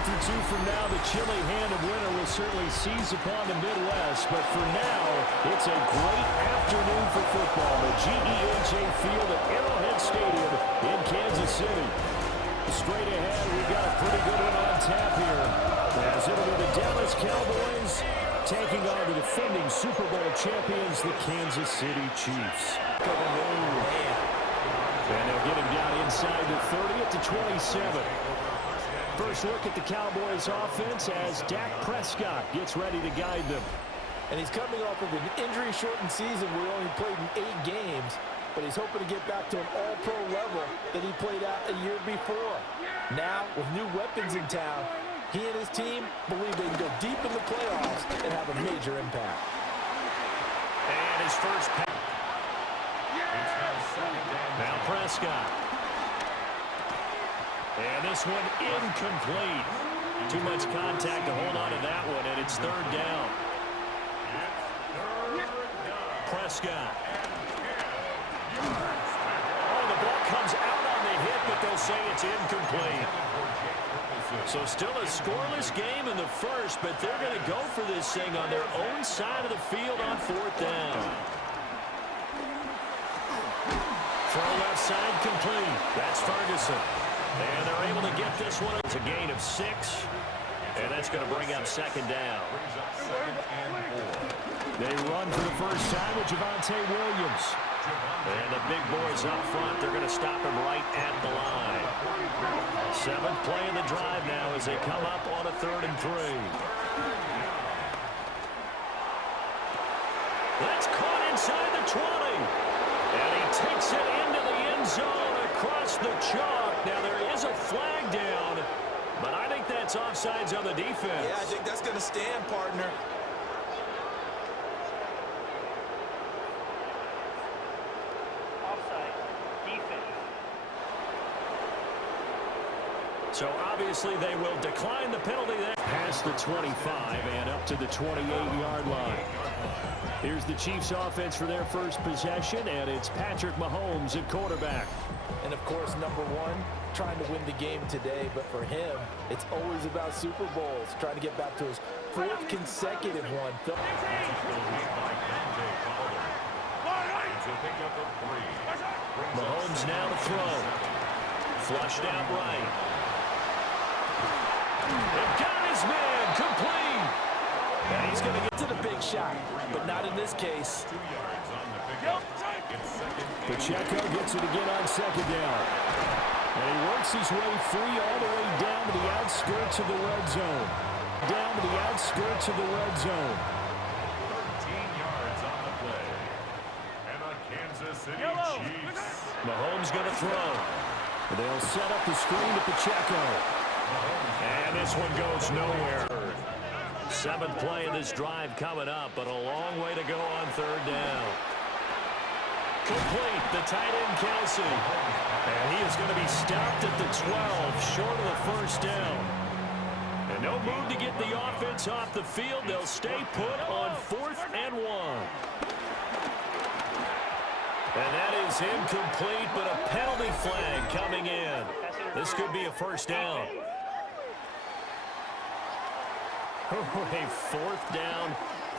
month or two from now, the chilly hand of winter will certainly seize upon the Midwest. But for now, it's a great afternoon for football at GEHA Field at Arrowhead Stadium in Kansas City. Straight ahead, we've got a pretty good one on tap here, as it'll be the Dallas Cowboys taking on the defending Super Bowl champions, the Kansas City Chiefs. And they'll get him down inside the 30 at the 27. First look at the Cowboys offense as Dak Prescott gets ready to guide them. And he's coming off of an injury-shortened season where he only played in 8 games, but he's hoping to get back to an all-pro level that he played at a year before. Now, with new weapons in town, he and his team believe they can go deep in the playoffs and have a major impact. And his first pass. Now Prescott. And this one incomplete. Too much contact to hold on to that one, and it's third down. Prescott. Oh, the ball comes out on the hit, but they'll say it's incomplete. So still a scoreless game in the first, but they're going to go for this thing on their own side of the field on fourth down. Throw left side complete. That's Ferguson. And they're able to get this one. It's a gain of 6. And that's going to bring up second down. They run for the first time with Javonte Williams. And the big boys up front, they're going to stop him right at the line. 7th play of the drive now as they come up on a 3rd and 3. That's caught inside the 20. And he takes it into the end zone across the chalk. Now there is a flag down, but I think that's offsides on the defense. Yeah, I think that's going to stand, partner. So obviously they will decline the penalty there. Past the 25 and up to the 28-yard line. Here's the Chiefs offense for their first possession, and it's Patrick Mahomes at quarterback. And of course, number one, trying to win the game today, but for him, it's always about Super Bowls, trying to get back to his 4th consecutive one. Mahomes now to throw. Flushed out right. They've got his man, complete. And he's going to get to the big shot, but not in this case. Pacheco gets it again on second down. And he works his way free all the way down to the outskirts of the red zone. Down to the outskirts of the red zone. 13 yards on the play. And the Kansas City Chiefs. Mahomes going to throw. They'll set up the screen to Pacheco. And this one goes nowhere. 7th play of this drive coming up, but a long way to go on 3rd down. Complete, the tight end Kelsey. And he is going to be stopped at the 12, short of the first down. And no move to get the offense off the field. They'll stay put on 4th and 1. And that is incomplete, but a penalty flag coming in. This could be a first down. A 4th down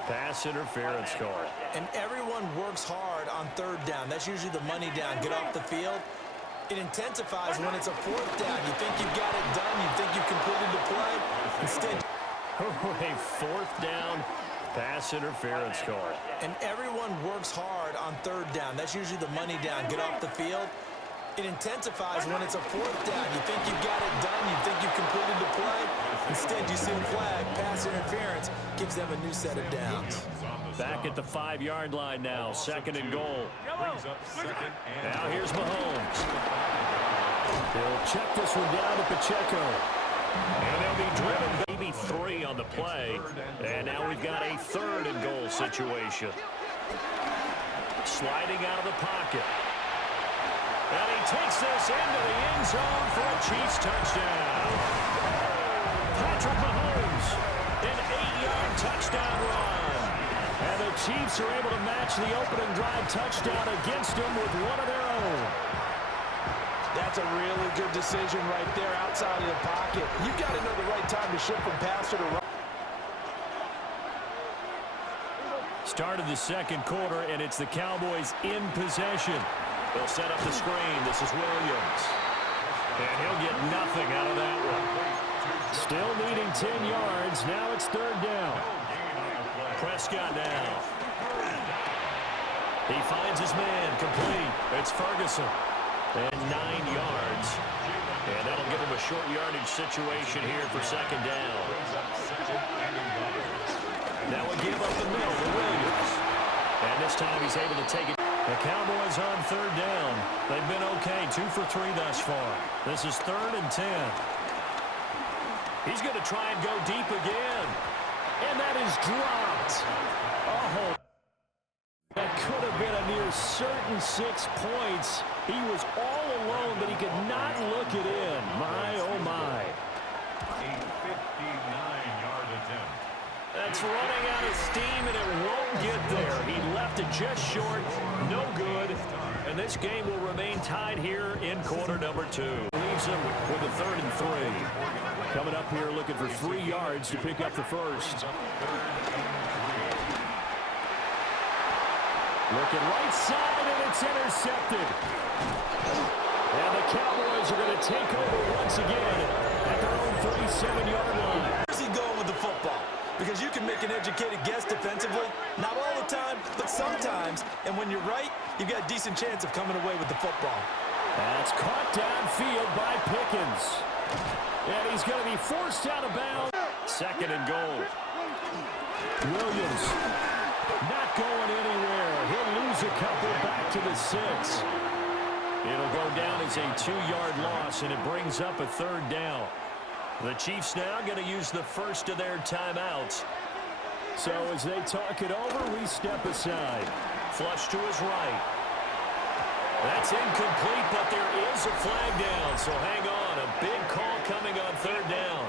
pass interference call. And everyone works hard on 3rd down. That's usually the money down. Get off the field. It intensifies when it's a 4th down. You think you've got it done. You think you've completed the play. Instead, a 4th down pass interference call. And everyone works hard on 3rd down. That's usually the money down. Get off the field. It intensifies when it's a 4th down. You think you've got it done. You think you've completed the play. Instead, you see a flag. Pass interference gives them a new set of downs. Back at the 5-yard line now. 2nd and goal. Now here's Mahomes. He'll check this one down to Pacheco. And they'll be driven maybe 3 on the play. And now we've got a 3rd and goal situation. Sliding out of the pocket. And he takes this into the end zone for a Chiefs touchdown. Patrick Mahomes, an 8-yard touchdown run. And the Chiefs are able to match the opening drive touchdown against them with one of their own. That That's a really good decision right there outside of the pocket. You've got to know the right time to shift from passer to run. Start of the second quarter, and it's the Cowboys in possession. They'll set up the screen. This is Williams. And he'll get nothing out of that one. Still needing 10 yards. Now it's third down. Prescott now. He finds his man, complete. It's Ferguson. And 9 yards. And that'll give him a short yardage situation here for second down. That will give up the middle to Williams. And this time he's able to take it. The Cowboys on third down. They've been okay, 2 for 3 thus far. This is 3rd and 10. He's going to try and go deep again. And that is dropped. Oh, that could have been a near certain 6 points. He was all alone, but he could not look it in. My, oh, my. A 59-yard attempt. That's running out of steam, and it won't get there. He left it just short. No good. And this game will remain tied here in quarter number 2. Leaves him with a 3rd and 3. Coming up here looking for 3 yards to pick up the first. Looking right side, and it's intercepted. And the Cowboys are going to take over once again at their own 37-yard line. Where's he going with the football? Because you can make an educated guess defensively. Not all the time, but sometimes. And when you're right, you've got a decent chance of coming away with the football. That's caught downfield by Pickens. And he's going to be forced out of bounds. 2nd and goal. Williams not going anywhere. He'll lose a couple back to the 6. It'll go down as a 2-yard loss, and it brings up a 3rd down. The Chiefs now going to use the first of their timeouts. So as they talk it over, we step aside. Flush to his right. That's incomplete, but there is a flag down, so hang on. A big call coming on 3rd down.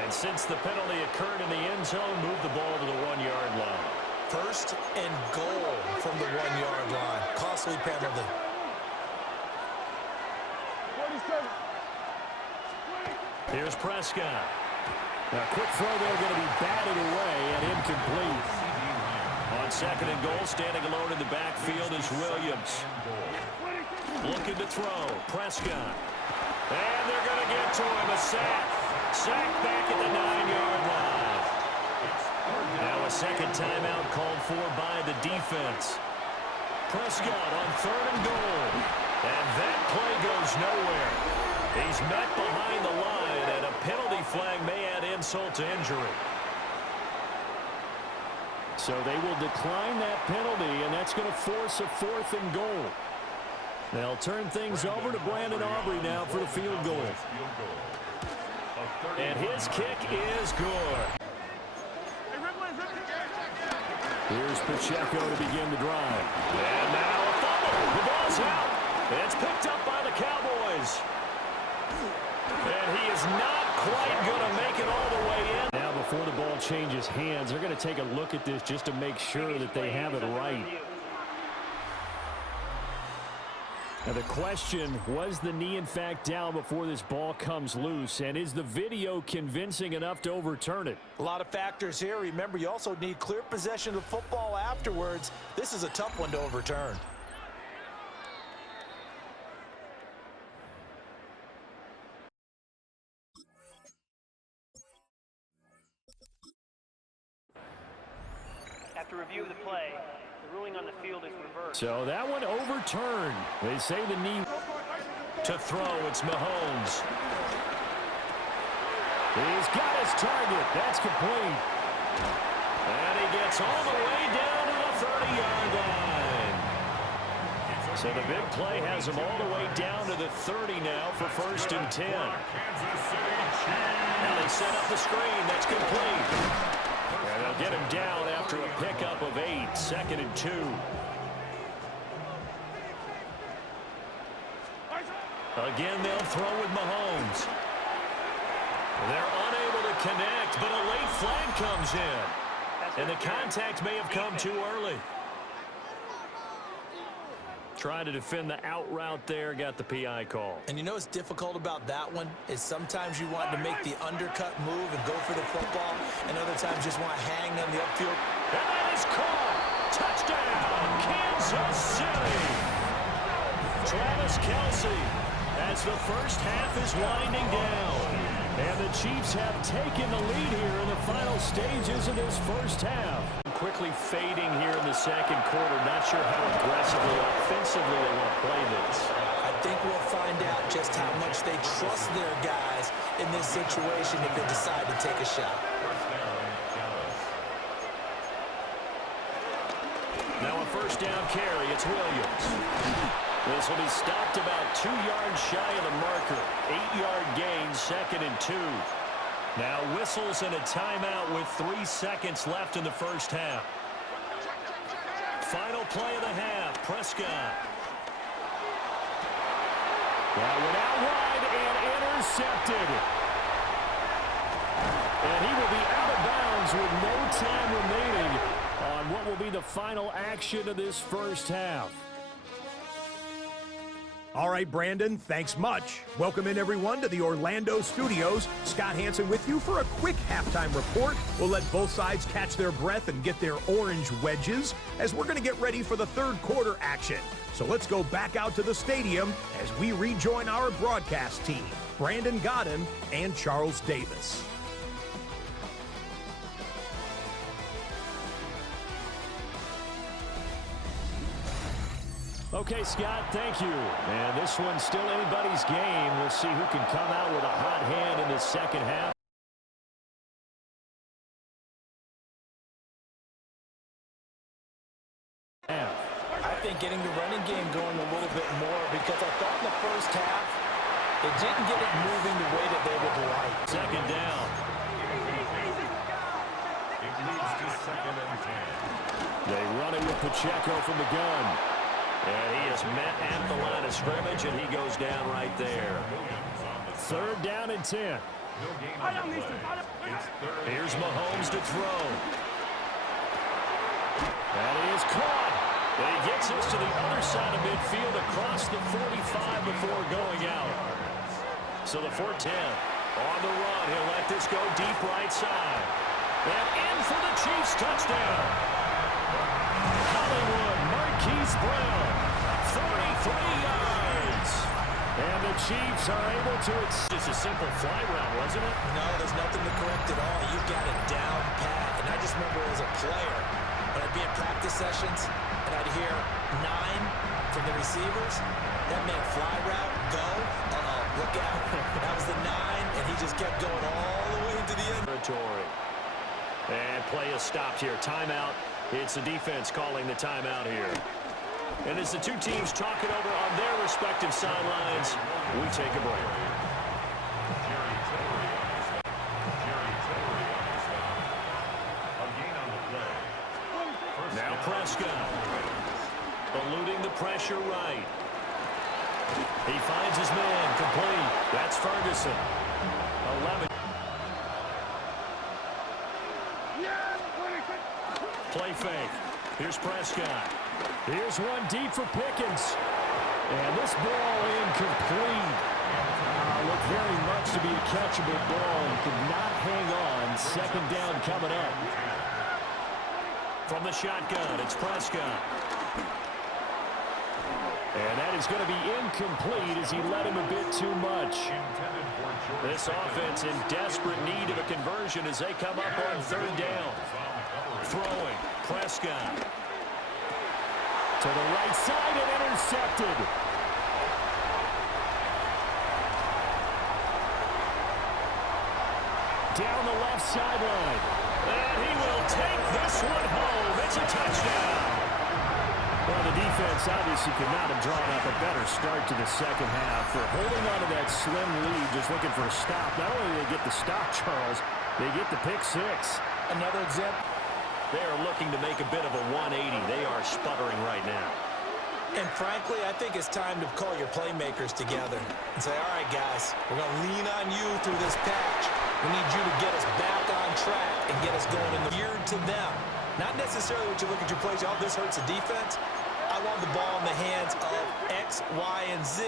And since the penalty occurred in the end zone, move the ball to the 1-yard line. 1st and goal from the 1-yard line. Costly penalty. Here's Prescott. A quick throw there going to be batted away and incomplete. On 2nd and goal, standing alone in the backfield is Williams. Looking to throw. Prescott. And they're going to get to him. A sack. Sack back at the 9-yard line. Now a second timeout called for by the defense. Prescott on 3rd and goal. And that play goes nowhere. He's met behind the line, and a penalty flag may add insult to injury. So they will decline that penalty, and that's going to force a 4th and goal. They'll turn things over to Brandon Aubrey now for the field goal. And his kick is good. Here's Pacheco to begin the drive. And now a fumble. The ball's out. It's picked up by the Cowboys. And he is not quite going to make it all the way in. Now before the ball changes hands, they're going to take a look at this just to make sure that they have it right. Now the question, was the knee in fact down before this ball comes loose? And is the video convincing enough to overturn it? A lot of factors here. Remember, you also need clear possession of football afterwards. This is a tough one to overturn. After review of the play, the ruling on the field is reversed. So that one overturned. They say the knee to throw. It's Mahomes. He's got his target. That's complete. And he gets all the way down to the 30-yard line. So the big play has him all the way down to the 30 now for 1st and 10. Now they set up the screen. That's complete. And they'll get him down after a pickup of 8, 2nd and 2. Again, they'll throw with Mahomes. They're unable to connect, but a late flag comes in. And the contact may have come too early. Trying to defend the out route there, got the PI call. And you know what's difficult about that one is sometimes you want to make the undercut move and go for the football, and other times just want to hang on the upfield. And that is caught. Touchdown, Kansas City. Travis Kelce as the first half is winding down. And the Chiefs have taken the lead here in the final stages of this first half. Quickly fading here in the second quarter. Not sure how aggressively, offensively they want to play this. I think we'll find out just how much they trust their guys in this situation if they decide to take a shot. Now a first down carry. It's Williams. This will be stopped about 2 yards shy of the marker. 8-yard gain, 2nd and 2. Now whistles and a timeout with 3 seconds left in the first half. Final play of the half, Prescott. That went out wide and intercepted. And he will be out of bounds with no time remaining on what will be the final action of this first half. All right, Brandon, thanks much. Welcome in, everyone, to the Orlando studios. Scott Hansen with you for a quick halftime report. We'll let both sides catch their breath and get their orange wedges as we're going to get ready for the third quarter action. So let's go back out to the stadium as we rejoin our broadcast team, Brandon Godden and Charles Davis. Okay, Scott, thank you. And this one's still anybody's game. We'll see who can come out with a hot hand in this second half. I think getting the running game going a little bit more because I thought in the first half it didn't get it moving the way that they would like. Second down. It leads to 2nd and 10. They run it with Pacheco from the gun. And he is met at the line of scrimmage, and he goes down right there. 3rd down and 10. Here's Mahomes to throw. And he is caught. And he gets us to the other side of midfield across the 45 before going out. So the 4-10 on the run. He'll let this go deep right side. And in for the Chiefs touchdown. Hollywood Marquise Brown, 43 yards. And the Chiefs are able to... It's just a simple fly route, wasn't it? No, there's nothing to correct at all. You've got it down pat. And I just remember as a player, when I'd be in practice sessions, and I'd hear 9 from the receivers, that meant fly route, go, look out. That was the 9, and he just kept going all the way into the end. Territory. And play is stopped here. Timeout. It's the defense calling the timeout here. And as the two teams talk it over on their respective sidelines, we take a break. Now Prescott. Eluding the pressure right. He finds his man complete. That's Ferguson. 11. Play fake. Here's Prescott. Here's one deep for Pickens. And this ball incomplete. Looked very much to be a catchable ball and could not hang on. 2nd down coming up. From the shotgun, it's Prescott. And that is going to be incomplete as he led him a bit too much. This offense in desperate need of a conversion as they come up on 3rd down. Throwing, Prescott. To the right side and intercepted. Down the left sideline. And he will take this one home. It's a touchdown. Well, the defense obviously could not have drawn up a better start to the second half. For holding on to that slim lead, just looking for a stop. Not only do they get the stop, Charles, they get the pick 6. Another example. They are looking to make a bit of a 180. They are sputtering right now. And frankly, I think it's time to call your playmakers together and say, all right, guys, we're going to lean on you through this patch. We need you to get us back on track and get us going in the geared to them. Not necessarily what you look at your plays, oh, this hurts the defense. I want the ball in the hands of X, Y, and Z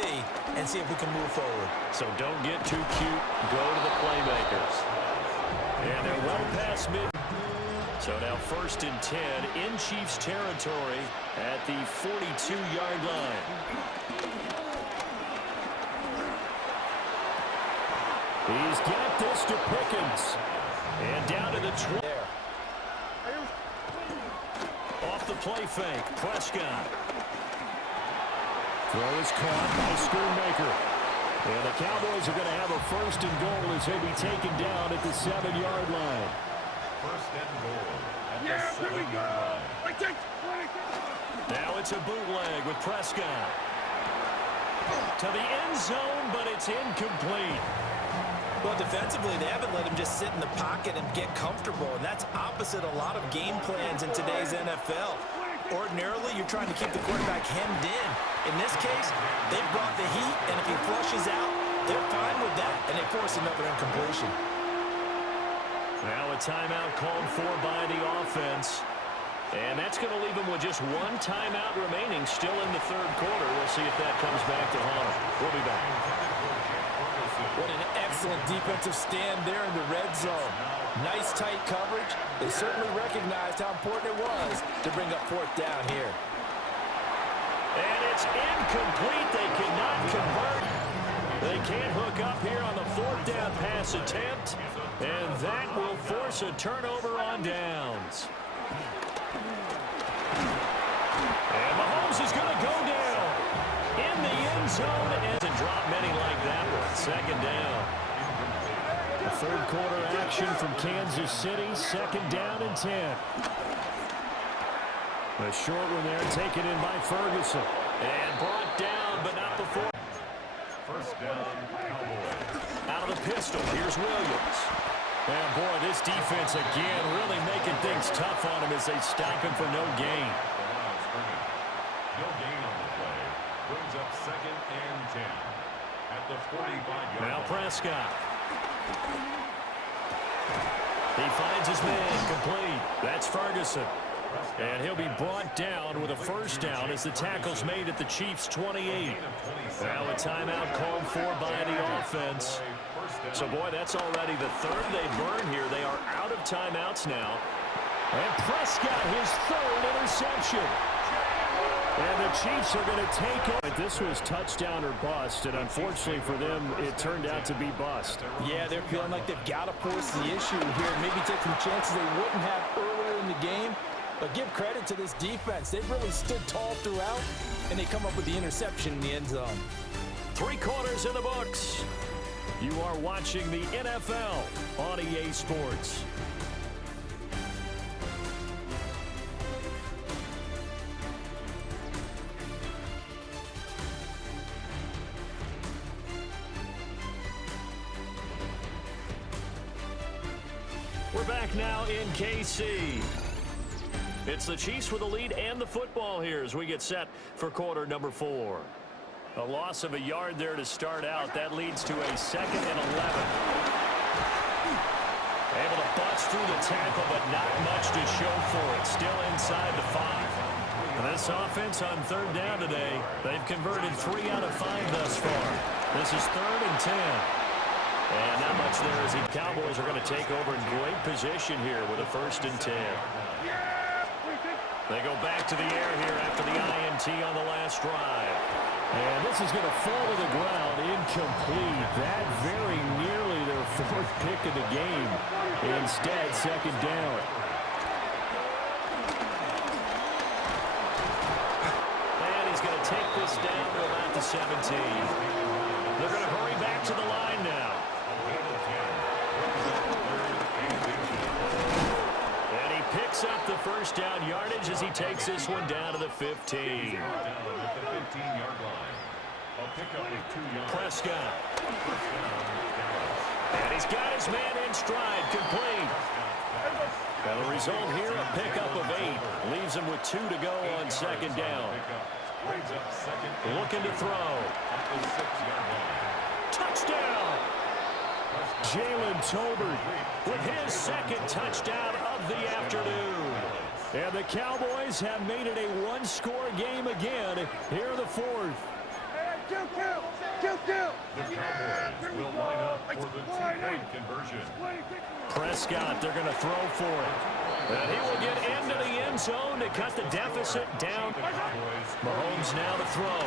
and see if we can move forward. So don't get too cute. Go to the playmakers. And they're well past mid. So now 1st and 10 in Chiefs territory at the 42-yard line. He's got this to Pickens. And down to the 20. Off the play fake, Prescott. Throw is caught by Schoonmaker. And the Cowboys are going to have a 1st and goal as he'll be taken down at the 7-yard line. 1st and goal at the 7-yard line. Now it's a bootleg with Prescott. To the end zone, but it's incomplete. Well, defensively, they haven't let him just sit in the pocket and get comfortable, and that's opposite a lot of game plans in today's NFL. Ordinarily, you're trying to keep the quarterback hemmed in. In this case, they brought the heat, and if he flushes out, they're fine with that, and they force another incompletion. Now a timeout called for by the offense. And that's going to leave him with just one timeout remaining still in the 3rd quarter. We'll see if that comes back to haunt him. We'll be back. What an excellent defensive stand there in the red zone. Nice tight coverage. They certainly recognized how important it was to bring up 4th down here. And it's incomplete. They cannot convert. They can't hook up here on the 4th down pass attempt. And that will force a turnover on downs. And Mahomes is going to go down in the end zone and drop many like that one. 2nd down. The 3rd quarter action from Kansas City. 2nd down and 10. A short one there taken in by Ferguson. And brought down, but not before. 1st down, Cowboys. Out of the pistol, here's Williams. And boy, this defense again really making things tough on him as they stop him for no gain. No gain on the play. Brings up 2nd and 10 at the 45-yard line. Now Prescott. He finds his man complete. That's Ferguson. And he'll be brought down with a 1st down as the tackle's made at the Chiefs' 28. Now a timeout called for by the offense. So, boy, that's already the 3rd they've burned here. They are out of timeouts now. And Prescott, his 3rd interception. And the Chiefs are going to take it. This was touchdown or bust, and unfortunately for them, it turned out to be bust. Yeah, they're feeling like they've got to force the issue here. Maybe take some chances they wouldn't have earlier in the game. But give credit to this defense. They've really stood tall throughout, and they come up with the interception in the end zone. 3 quarters in the books. You are watching the NFL on EA Sports. We're back now in KC. It's the Chiefs with the lead and the football here as we get set for quarter number 4. A loss of a yard there to start out. That leads to a 2nd and 11. Able to bust through the tackle, but not much to show for it. Still inside the 5. And this offense on 3rd down today, they've converted 3 out of 5 thus far. This is 3rd and 10. And not much there as the Cowboys are going to take over in great position here with a 1st and 10. They go back to the air here after the INT on the last drive. And this is going to fall to the ground incomplete. That very nearly their 4th pick of the game. Instead, 2nd down. And he's going to take this down to about the 17. They're going to hurry back to the line now. And he picks up the 1st down yardage as he takes this one down to the 15. Prescott. And he's got his man in stride, complete. And the result here, a pickup of 8. Leaves him with 2 to go on 2nd down. Looking to throw. Touchdown! Jalen Tolbert with his 2nd touchdown of the afternoon. And the Cowboys have made it a one-score game again here in the fourth. The Cowboys will line up for the two-point conversion. Prescott, they're going to throw for it. And he will get into the end zone to cut the deficit down. Mahomes now to throw.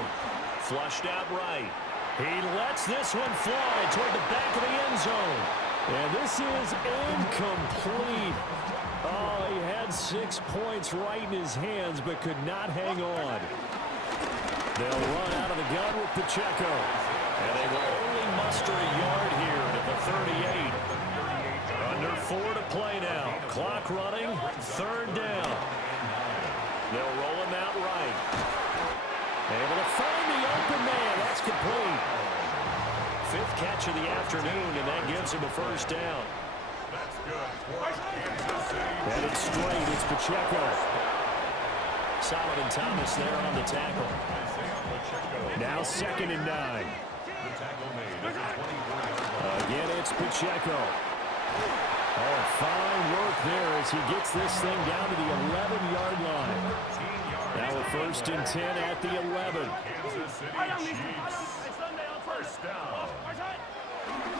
Flushed out right. He lets this one fly toward the back of the end zone. And this is incomplete. Oh, he had 6 points right in his hands, but could not hang on. They'll run out of the gun with Pacheco. And they will only muster a yard here to the 38. Under 4 to play now. Clock running. Third down. They'll roll him out right. Able to find the open man. That's complete. 5th catch of the afternoon, and that gives him a first down. That's good for Kansas City. Headed straight, it's Pacheco. Solomon Thomas there on the tackle. Now 2nd and 9. The tackle made at the 24-yard line. Again, it's Pacheco. Oh, fine work there as he gets this thing down to the 11-yard line. Now a 1st and 10 at the 11. Kansas City Chiefs. First down.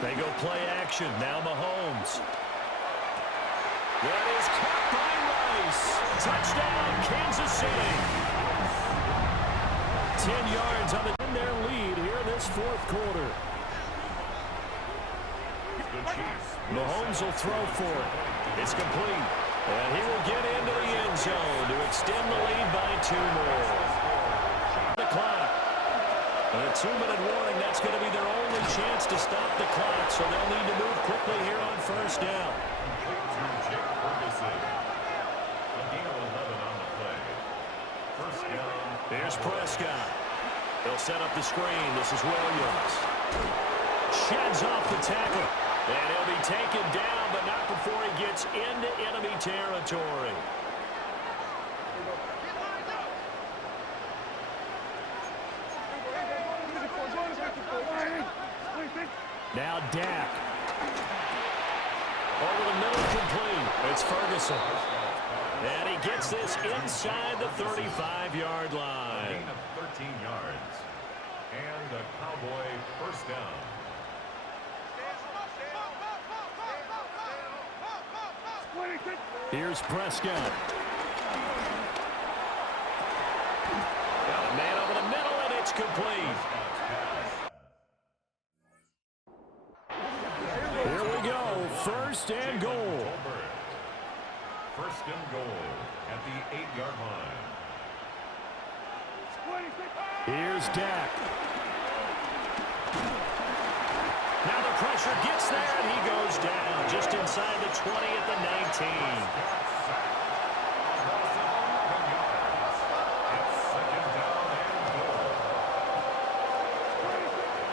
They go play action. Now Mahomes. That is caught by Rice. Touchdown, Kansas City. 10 yards on their lead here in this fourth quarter. Mahomes will throw for it. It's complete. And he will get into the end zone to extend the lead by 2 more. The clock. And a 2-minute warning. That's going to be their only chance to stop the clock. So they'll need to move quickly here on first down. Here's Prescott. They'll set up the screen. This is Williams. Sheds off the tackle. And he'll be taken down, but not before he gets into enemy territory. Now Dak. Over the middle, complete. It's Ferguson. And he gets this inside the 35-yard line. Gain of 13 yards. And the Cowboy first down. Here's Prescott. Got a man over the middle, and it's complete. Here we go. First and goal. First and goal at the 8-yard line. Here's Dak. Now the pressure gets there, and he goes down just inside the 20 at the 19.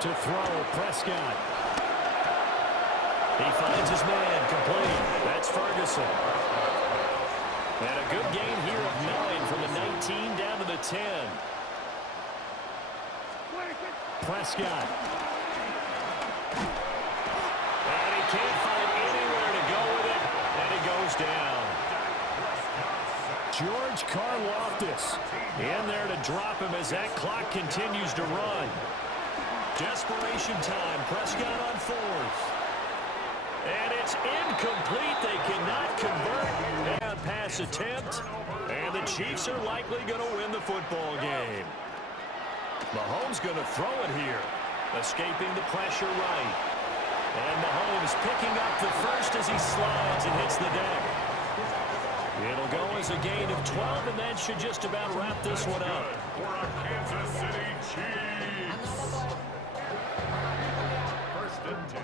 To throw, Prescott. He finds his man, complete. That's Ferguson. And a good gain here of 9 from the 19 down to the 10. Prescott. And he can't find anywhere to go with it, and he goes down. George Karlaftis in there to drop him as that clock continues to run. Desperation time. Prescott on 4th. And it's incomplete. They cannot convert. And pass attempt. And the Chiefs are likely going to win the football game. Mahomes going to throw it here. Escaping the pressure right. And Mahomes picking up the first as he slides and hits the deck. It'll go as a gain of 12, and that should just about wrap this one up. For a Kansas City Chiefs. First and 10.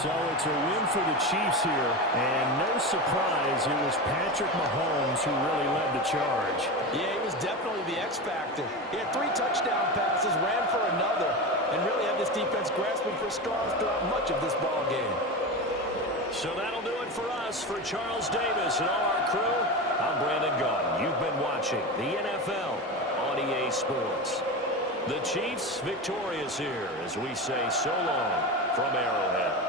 So it's a win for the Chiefs here, and no surprise, it was Patrick Mahomes who really led the charge. Yeah, he was definitely the X factor. He had 3 touchdown passes, ran for another, and really had this defense grasping for straws throughout much of this ball game. So that'll do it for us. For Charles Davis and all our crew, I'm Brandon Gaudin. You've been watching the NFL on EA Sports. The Chiefs victorious here as we say so long from Arrowhead.